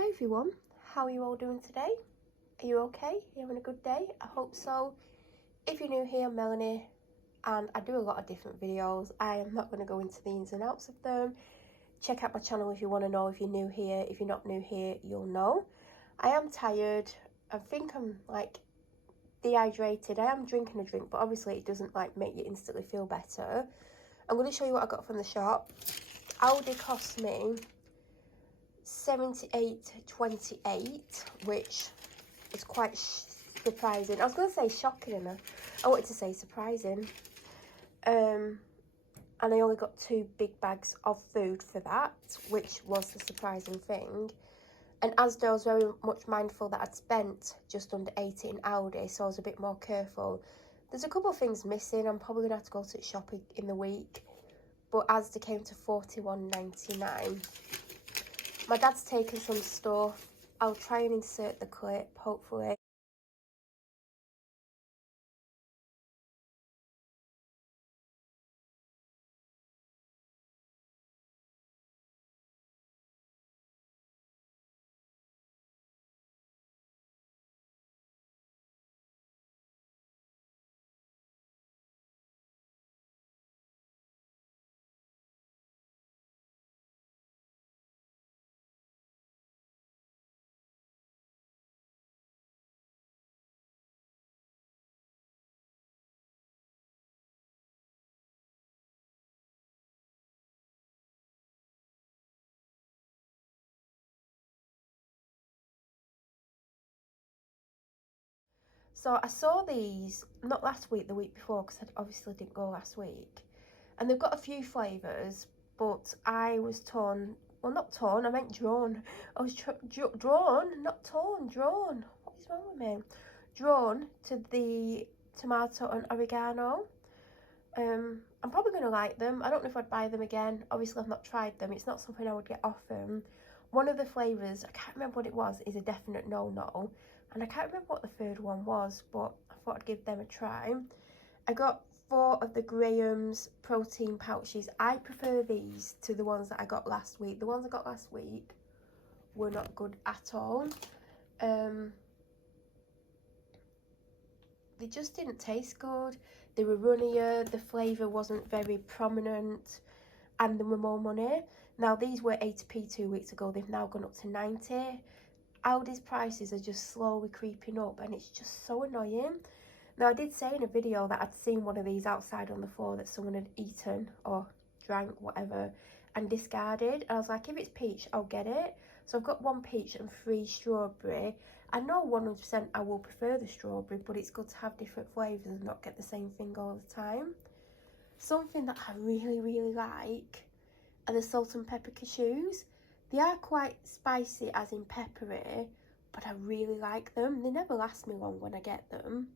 Hi everyone, how are you all doing today? Are you okay? Are you having a good day? I hope so. If you're new here, I'm Melanie, and I do a lot of different videos. I am not going to go into the ins and outs of them. Check out my channel if you want to know. If you're new here, if you're not new here, you'll know. I am tired. I think I'm like dehydrated. I am drinking a drink, but obviously it doesn't like make you instantly feel better. I'm going to show you what I got from the shop. Aldi cost me £78.28, which is quite surprising. I was going to say shocking, and I wanted to say surprising. And I only got 2 big bags of food for that, which was the surprising thing. And Asda, I was very much mindful that I'd spent just under 80 in Aldi, so I was a bit more careful. There's a couple of things missing. I'm probably going to have to go to shopping in the week, but Asda came to £41.99. My dad's taken some stuff. I'll try and insert the clip, hopefully. So I saw these, not last week, the week before, because I obviously didn't go last week. And they've got a few flavours, but I was torn. Well, not torn, I meant drawn. I was drawn, not torn, drawn. What is wrong with me? Drawn to the tomato and oregano. I'm probably going to like them. I don't know if I'd buy them again. Obviously, I've not tried them. It's not something I would get often. One of the flavours, I can't remember what it was, is a definite no-no. And I can't remember what the third one was, but I thought I'd give them a try. I got 4 of the Graham's protein pouches. I prefer these to the ones that I got last week. The ones I got last week were not good at all. They just didn't taste good. They were runnier, the flavour wasn't very prominent, and they were more money. Now, these were 80p 2 weeks ago. They've now gone up to 90. Aldi's prices are just slowly creeping up, and it's just so annoying. Now, I did say in a video that I'd seen one of these outside on the floor that someone had eaten or drank, whatever, and discarded. And I was like, if it's peach, I'll get it. So I've got 1 peach and 3 strawberry. I know 100% I will prefer the strawberry, but it's good to have different flavours and not get the same thing all the time. Something that I really like are the salt and pepper cashews. They are quite spicy, as in peppery, but I really like them. They never last me long when I get them.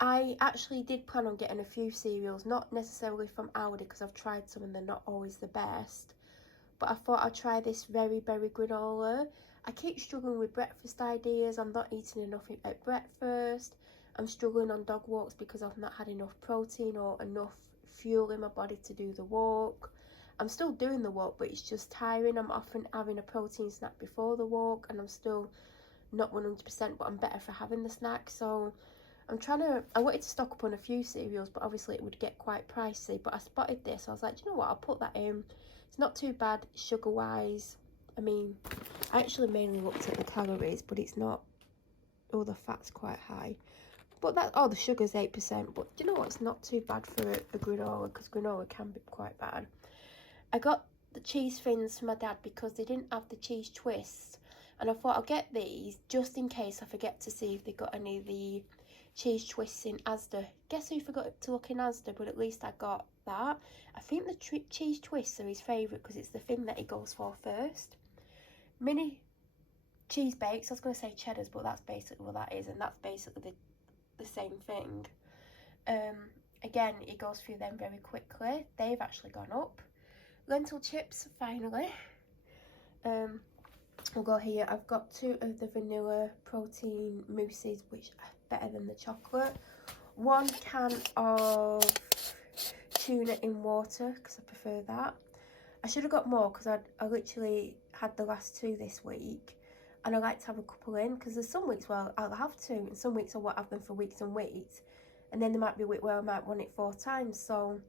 I actually did plan on getting a few cereals, not necessarily from Aldi, because I've tried some and they're not always the best. But I thought I'd try this very berry granola. I keep struggling with breakfast ideas. I'm not eating enough at breakfast. I'm struggling on dog walks because I've not had enough protein or enough fuel in my body to do the walk. I'm still doing the walk, but it's just tiring. I'm often having a protein snack before the walk, and I'm still not 100%, but I'm better for having the snack. So I wanted to stock up on a few cereals, but obviously it would get quite pricey. But I spotted this. I was like, do you know what? I'll put that in. It's not too bad sugar-wise. I mean, I actually mainly looked at the calories, but it's not. Oh, the fat's quite high. But the sugar's 8%. But do you know what? It's not too bad for a granola, because granola can be quite bad. I got the cheese thins for my dad because they didn't have the cheese twists. And I thought I'll get these just in case I forget to see if they got any of the cheese twists in Asda. Guess who forgot to look in Asda, but at least I got that. I think the cheese twists are his favourite because it's the thing that he goes for first. Mini cheese bakes, I was going to say cheddars, but that's basically what that is, and that's basically the same thing. Again, he goes through them very quickly. They've actually gone up. Lentil chips, finally. We'll go here. I've got 2 of the vanilla protein mousses, which are better than the chocolate. 1 can of tuna in water, because I prefer that. I should have got more, because I literally had the last 2 this week. and I like to have a couple in, because there's some weeks where I'll have two, and some weeks I won't have them for weeks and weeks, and then there might be a week where I might want it 4 times. So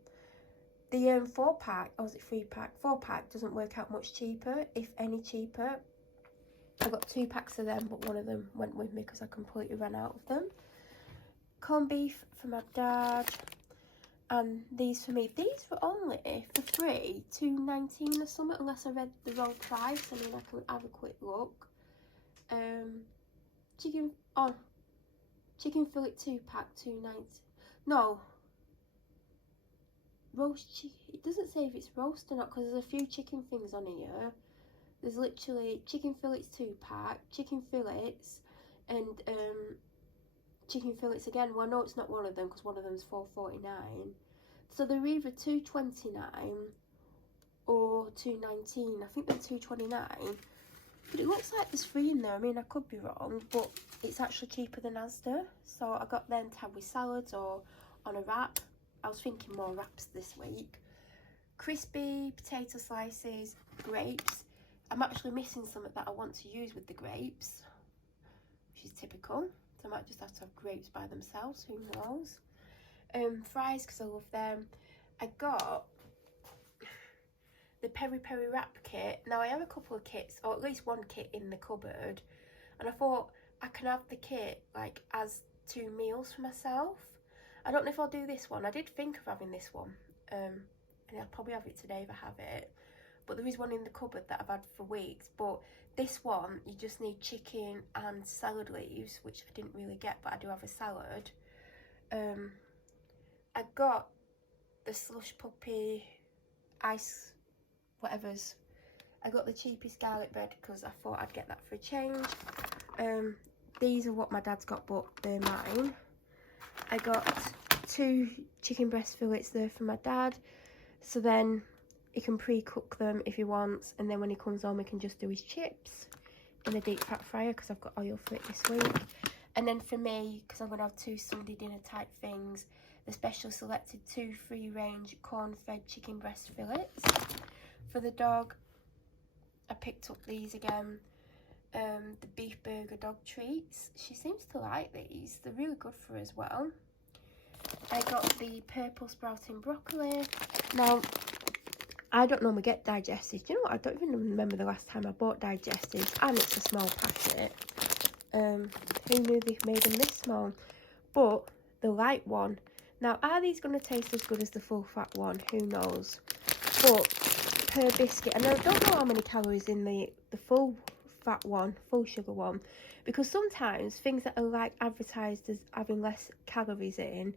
the 4-pack, or was it 3-pack? 4-pack doesn't work out much cheaper, if any cheaper. I got 2 packs of them, but one of them went with me because I completely ran out of them. Corned beef for my dad, and these for me. These were only for free, $2.19 or something, unless I read the wrong price. I mean, I can have a quick look. Chicken fillet 2-pack, $2.90. No, roast chicken. It doesn't say if it's roast or not, because there's a few chicken things on here. There's literally chicken fillets 2-pack, chicken fillets, and chicken fillets again. Well, I know it's not one of them because one of them's $4.49. So they're either $2.29 or $2.19. I think they're $2.29. But it looks like there's 3 in there. I mean, I could be wrong, but it's actually cheaper than Asda. So I got them to have with salads or on a wrap. I was thinking more wraps this week. Crispy potato slices, grapes. I'm actually missing something that I want to use with the grapes, which is typical. So I might just have to have grapes by themselves, who knows. Fries, because I love them. I got the peri peri wrap kit. Now I have a couple of kits, or at least one kit in the cupboard, and I thought I can have the kit like as 2 meals for myself. I don't know if I'll do this one. I did think of having this one, and I'll probably have it today if I have it. But there is one in the cupboard that I've had for weeks. But this one, you just need chicken and salad leaves, which I didn't really get, but I do have a salad. I got the slush puppy ice whatever's. I got the cheapest garlic bread because I thought I'd get that for a change. These are what my dad's got, but they're mine. I got 2 chicken breast fillets there for my dad, so then he can pre-cook them if he wants, and then when he comes home he can just do his chips in a deep fat fryer because I've got oil for it this week. And then for me, because I'm going to have 2 Sunday dinner type things, the special selected 2 free-range corn-fed chicken breast fillets. For the dog, I picked up these again, the beef burger dog treats. She seems to like these. They're really good for her as well. I got the purple sprouting broccoli. Now, I don't normally get digestives. Do you know what? I don't even remember the last time I bought digestives, and it's a small packet. Who knew they made them this small? But the light one. Now, are these going to taste as good as the full fat one? Who knows? But per biscuit, and I don't know how many calories in the full fat one, full sugar one, because sometimes things that are like advertised as having less calories in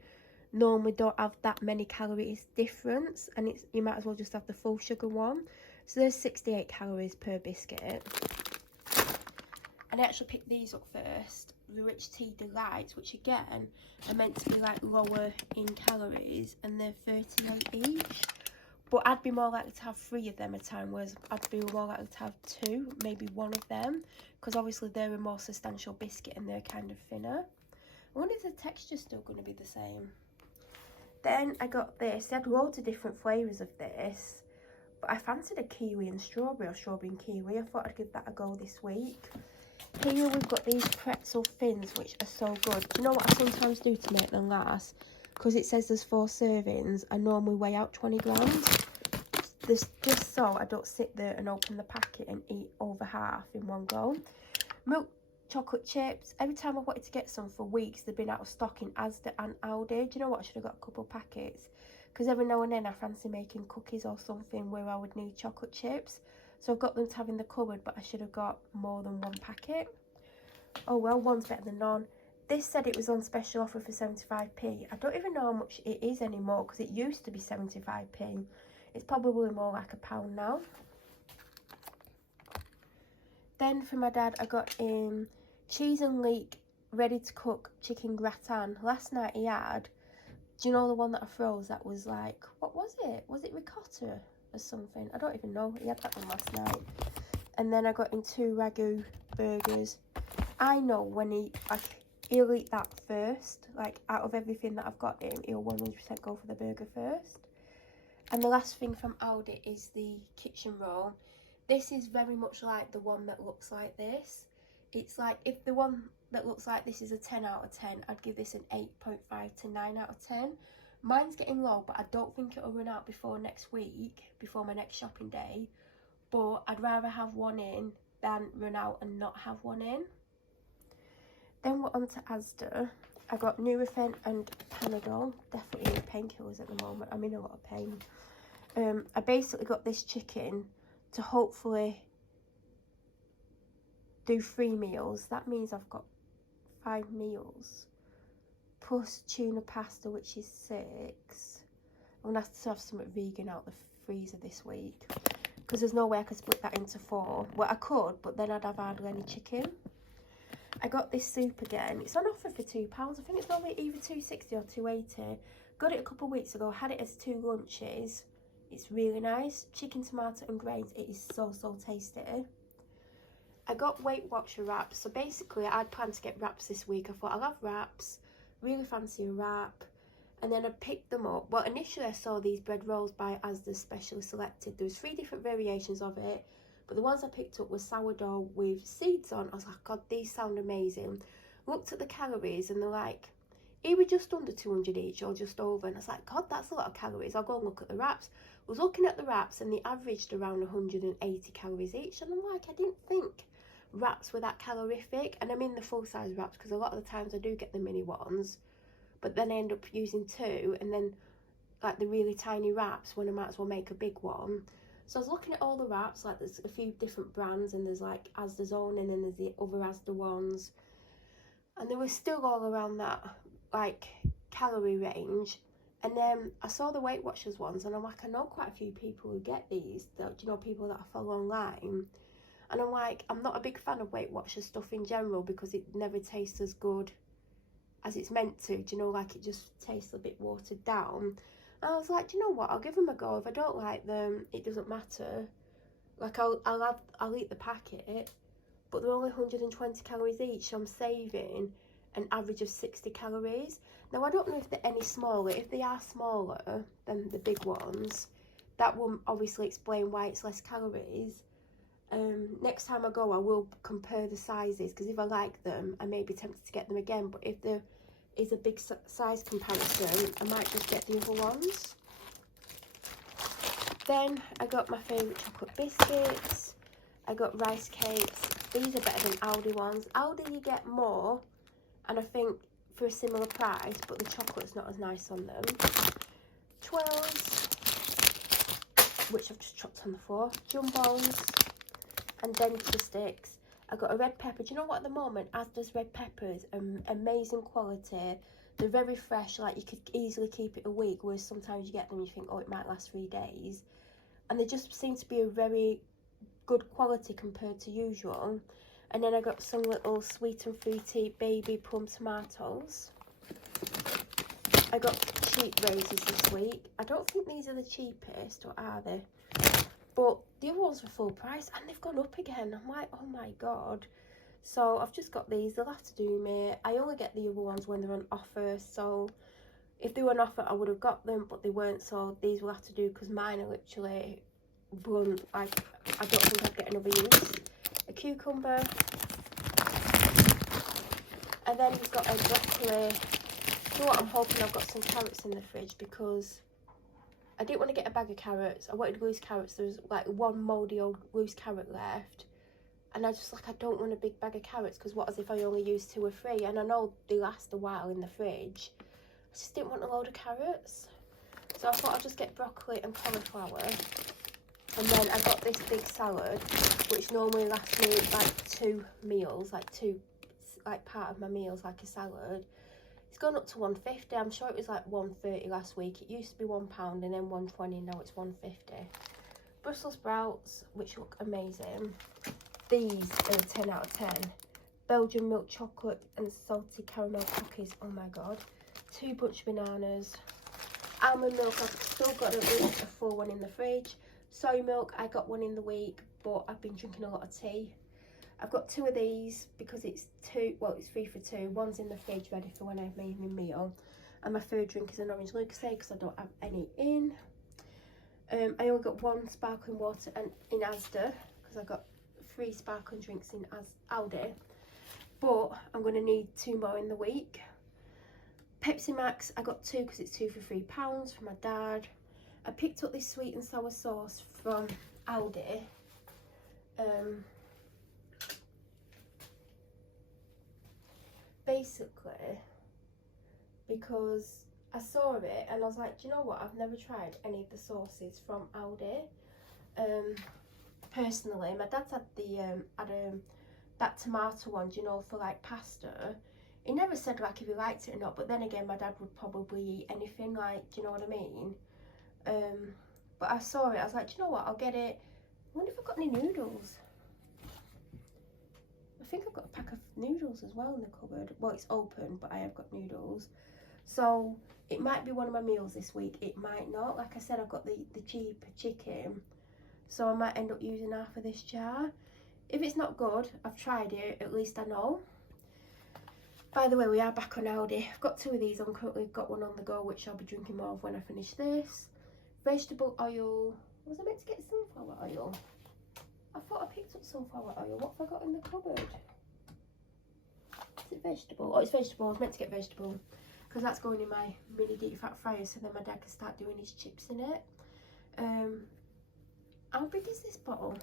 normally don't have that many calories difference, and it's, you might as well just have the full sugar one. So there's 68 calories per biscuit. And I actually picked these up first, the Rich Tea Delights, which again are meant to be like lower in calories, and they're 38 each. But I'd be more likely to have 3 of them at a time, whereas I'd be more likely to have 2, maybe 1 of them, because obviously they're a more substantial biscuit and they're kind of thinner. I wonder if the texture's still going to be the same. Then I got this. They had loads of different flavours of this, but I fancied a kiwi and strawberry, or strawberry and kiwi. I thought I'd give that a go this week. Here we've got these pretzel fins, which are so good. Do you know what I sometimes do to make them last? Because it says there's 4 servings, I normally weigh out 20 grams. This, just so I don't sit there and open the packet and eat over half in one go. Milk chocolate chips. Every time I wanted to get some for weeks, they've been out of stock in Asda and Aldi. Do you know what? I should have got a couple of packets. Because every now and then I fancy making cookies or something where I would need chocolate chips. So I've got them to have in the cupboard, but I should have got more than 1 packet. Oh well, one's better than none. This said it was on special offer for 75p. I don't even know how much it is anymore, because it used to be 75p. It's probably more like £1 now. Then for my dad, I got cheese and leek ready to cook chicken gratin. Last night he had, do you know the one that I froze that was like, what was it? Was it ricotta or something? I don't even know. He had that one last night. And then I got him 2 ragu burgers. I know when he'll eat that first. Like, out of everything that I've got him, he'll 100% go for the burger first. And the last thing from Aldi is the kitchen roll. This is very much like the one that looks like this. It's like, if the one that looks like this is a 10 out of 10, I'd give this an 8.5 to 9 out of 10. Mine's getting low, but I don't think it'll run out before next week, before my next shopping day. But I'd rather have one in than run out and not have one in. Then we're on to Asda. I got Nurofen and Panadol. Definitely need painkillers at the moment. I'm in a lot of pain. I basically got this chicken to hopefully do 3 meals. That means I've got 5 meals. Plus tuna pasta, which is 6. I'm going to have something vegan out the freezer this week. Because there's no way I could split that into 4. Well, I could, but then I'd have hardly any chicken. I got this soup again. It's on offer for £2. I think it's probably either £2.60 or £2.80. Got it a couple of weeks ago. Had it as 2 lunches. It's really nice. Chicken, tomato and grains. It is so tasty. I got Weight Watcher wraps. So basically, I'd planned to get wraps this week. I thought I'll have wraps. Really fancy a wrap. And then I picked them up. Well, initially I saw these bread rolls by Asda Specially Selected. There was 3 different variations of it. But the ones I picked up were sourdough with seeds on. I was like, God, these sound amazing. Looked at the calories and they're like, either just under 200 each or just over. And I was like, God, that's a lot of calories. I'll go and look at the wraps. I was looking at the wraps and they averaged around 180 calories each. And I'm like, I didn't think wraps were that calorific. And I mean the full-size wraps, because a lot of the times I do get the mini ones. But then I end up using 2. And then like the really tiny wraps when I might as well make a big one. So I was looking at all the wraps, like there's a few different brands and there's like Asda's own and then there's the other Asda ones. And they were still all around that like calorie range. And then I saw the Weight Watchers ones and I'm like, I know quite a few people who get these, that, you know, people that I follow online. And I'm like, I'm not a big fan of Weight Watchers stuff in general because it never tastes as good as it's meant to. Do you know, like it just tastes a bit watered down. And I was like, do you know what? I'll give them a go. If I don't like them, it doesn't matter. Like I'll eat the packet, but they're only 120 calories each. So I'm saving an average of 60 calories. Now I don't know if they're any smaller. If they are smaller than the big ones, that will obviously explain why it's less calories. Next time I go, I will compare the sizes because if I like them, I may be tempted to get them again. But if there is a big size comparison, I might just get the other ones. Then I got my favourite chocolate biscuits. I got rice cakes. These are better than Aldi ones. Aldi you get more, and I think for a similar price, but the chocolate's not as nice on them. 12s, which I've just chopped on the floor. Jumbos and denture sticks. I got a red pepper. Do you know what, at the moment, Asda's red peppers are amazing quality. They're very fresh, like you could easily keep it a week, whereas sometimes you get them and you think, oh, it might last 3 days. And they just seem to be a very good quality compared to usual. And then I got some little sweet and fruity baby plum tomatoes. I got cheap raisins this week. I don't think these are the cheapest, or are they? But the other ones were full price and they've gone up again. I'm like, oh my God. So I've just got these. They'll have to do me. I only get the other ones when they're on offer. So if they were on offer, I would have got them, but they weren't. So these will have to do because mine are literally blunt. Like, I don't think I'd get another use. A cucumber. And then we've got a broccoli. You know what? I'm hoping I've got some carrots in the fridge because I didn't want to get a bag of carrots. I wanted loose carrots. There's like one mouldy old loose carrot left. And I just like, I don't want a big bag of carrots because what as if I only use 2 or 3? And I know they last a while in the fridge. I just didn't want a load of carrots. So I thought I'd just get broccoli and cauliflower. And then I got this big salad, which normally lasts me like 2 meals, like part of my meals, like a salad. It's gone up to £1.50. I'm sure it was like £1.30 last week. It used to be £1 and then £1.20. Now it's £1.50. Brussels sprouts, which look amazing. These are 10 out of 10. Belgian milk chocolate and salty caramel cookies. Oh my God. 2 bunch of bananas. Almond milk. I've still got at least a full one in the fridge. Soy milk. I got 1 in the week, but I've been drinking a lot of tea. I've got 2 of these because it's 3 for 2. One's in the fridge ready for when I've made my meal. And my third drink is an orange Lucozade because I don't have any in. I only got 1 sparkling water in Asda because I got 3 sparkling drinks in Aldi. but I'm going to need 2 more in the week. Pepsi Max, I got 2 because it's 2 for £3 from my dad. I picked up this sweet and sour sauce from Aldi. Basically, because I saw it and I was like, do you know what? I've never tried any of the sauces from Aldi. Personally, my dad's had that tomato one, do you know, for like pasta. He never said like if he liked it or not, but then again, my dad would probably eat anything, like, do you know what I mean? But I saw it, I was like, do you know what? I'll get it. I wonder if I've got any noodles. I think I've got a pack of noodles as well in the cupboard. Well, it's open, but I have got noodles. So it might be one of my meals this week. It might not. Like I said, I've got the cheap chicken. So I might end up using half of this jar. If it's not good, I've tried it. At least I know. By the way, we are back on Aldi. I've got 2 of these. I've currently got one on the go, which I'll be drinking more of when I finish this. Vegetable oil. Was I meant to get sunflower oil? I thought I picked up sunflower oil. What have I got in the cupboard? Is it vegetable? Oh, it's vegetable. I was meant to get vegetable because that's going in my mini deep fat fryer, so then my dad can start doing his chips in it. How big is this bottle?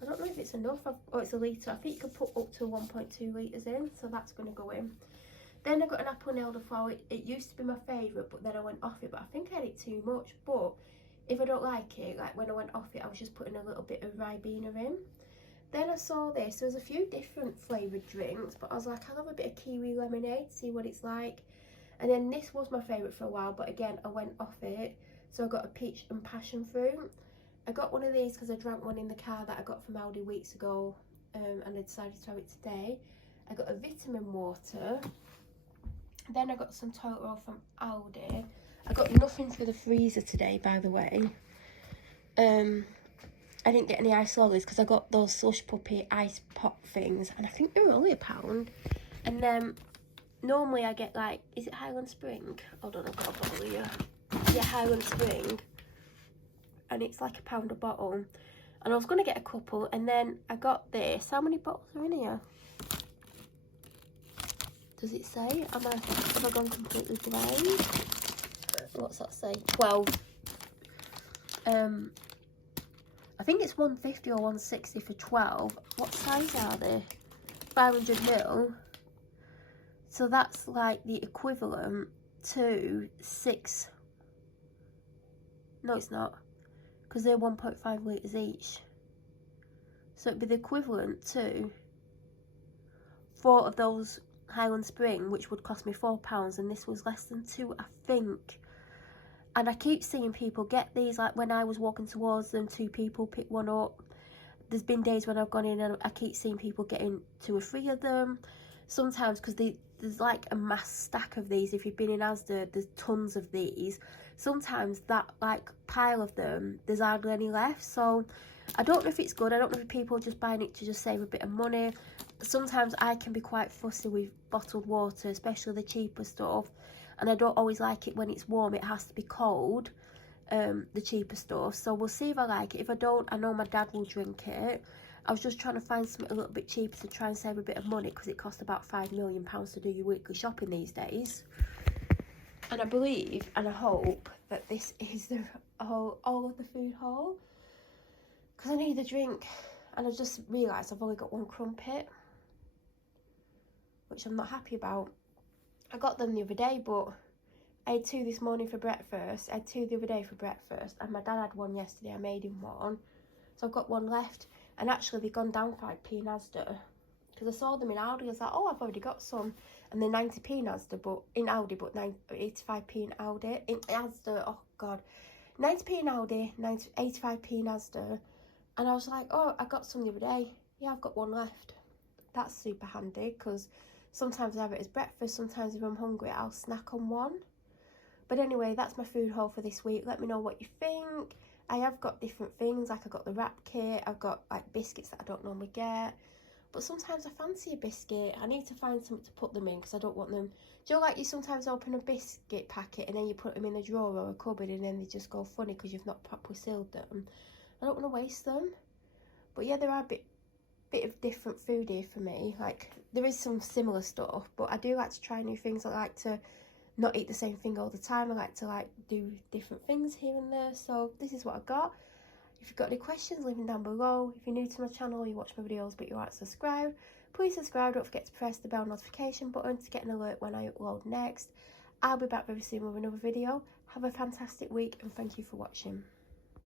I don't know if it's enough. Oh, it's a litre. I think you can put up to 1.2 litres in, so that's going to go in. Then I got an apple and elderflower. It used to be my favourite, but then I went off it. But I think I had it too much. But if I don't like it, like when I went off it, I was just putting a little bit of Ribena in. Then I saw this. There was a few different flavoured drinks, but I was like, I'll have a bit of kiwi lemonade, see what it's like. And then this was my favourite for a while, but again, I went off it. So I got a peach and passion fruit. I got one of these because I drank one in the car that I got from Aldi weeks ago, and I decided to have it today. I got a vitamin water. Then I got some toilet roll from Aldi. I got nothing for the freezer today, by the way. I didn't get any ice lollies because I got those Slush Puppy ice pop things, and I think they were only £1. And then normally I get like, is it Highland Spring? Hold on, I've got a bottle here. Yeah, Highland Spring. And it's like £1 a bottle. And I was going to get a couple, and then I got this. How many bottles are in here? Does it say? Have I gone completely blind? What's that say? 12. I think it's 150 or 160 for 12. What size are they? 500ml. So that's like the equivalent to 6. No, it's not. Because they're 1.5 litres each. So it'd be the equivalent to 4 of those Highland Spring, which would cost me £4, and this was less than 2, I think. And I keep seeing people get these, like when I was walking towards them, 2 people pick one up. There's been days when I've gone in and I keep seeing people getting 2 or 3 of them. Sometimes, because there's like a mass stack of these. If you've been in Asda, there's tons of these. Sometimes that like pile of them, there's hardly any left. So I don't know if it's good. I don't know if people are just buying it to just save a bit of money. Sometimes I can be quite fussy with bottled water, especially the cheaper stuff. And I don't always like it when it's warm. It has to be cold, the cheaper stuff. So we'll see if I like it. If I don't, I know my dad will drink it. I was just trying to find something a little bit cheaper to try and save a bit of money, because it costs about £5 million to do your weekly shopping these days. And I believe and I hope that this is the all of the food haul, because I need a drink. And I just realised I've only got 1 crumpet, which I'm not happy about. I got them the other day, but I had 2 this morning for breakfast. I had 2 the other day for breakfast, and my dad had 1 yesterday. I made him 1, so I've got 1 left. And actually, they've gone down 5p in Asda, because I saw them in Aldi. I was like, oh, I've already got some, and they're 90p in Asda, but in Aldi, but 85p in Aldi. In Asda, oh god, 90p in Aldi, 85p in Asda. And I was like, oh, I got some the other day. Yeah, I've got 1 left. That's super handy, because sometimes I have it as breakfast. Sometimes if I'm hungry, I'll snack on 1. But anyway, that's my food haul for this week. Let me know what you think. I have got different things, like I got the wrap kit. I've got like biscuits that I don't normally get. But sometimes I fancy a biscuit. I need to find something to put them in, because I don't want them. Do you know, like you sometimes open a biscuit packet and then you put them in a drawer or a cupboard, and then they just go funny because you've not properly sealed them. I don't want to waste them. But yeah, there are bits bit of different food here for me. Like, there is some similar stuff, but I do like to try new things. I like to not eat the same thing all the time. I like to do different things here and there. So this is what I got. If you've got any questions, leave them down below. If you're new to my channel, you watch my videos but you aren't subscribed, please subscribe. Don't forget to press the bell notification button to get an alert when I upload next. I'll be back very soon with another video. Have a fantastic week and thank you for watching.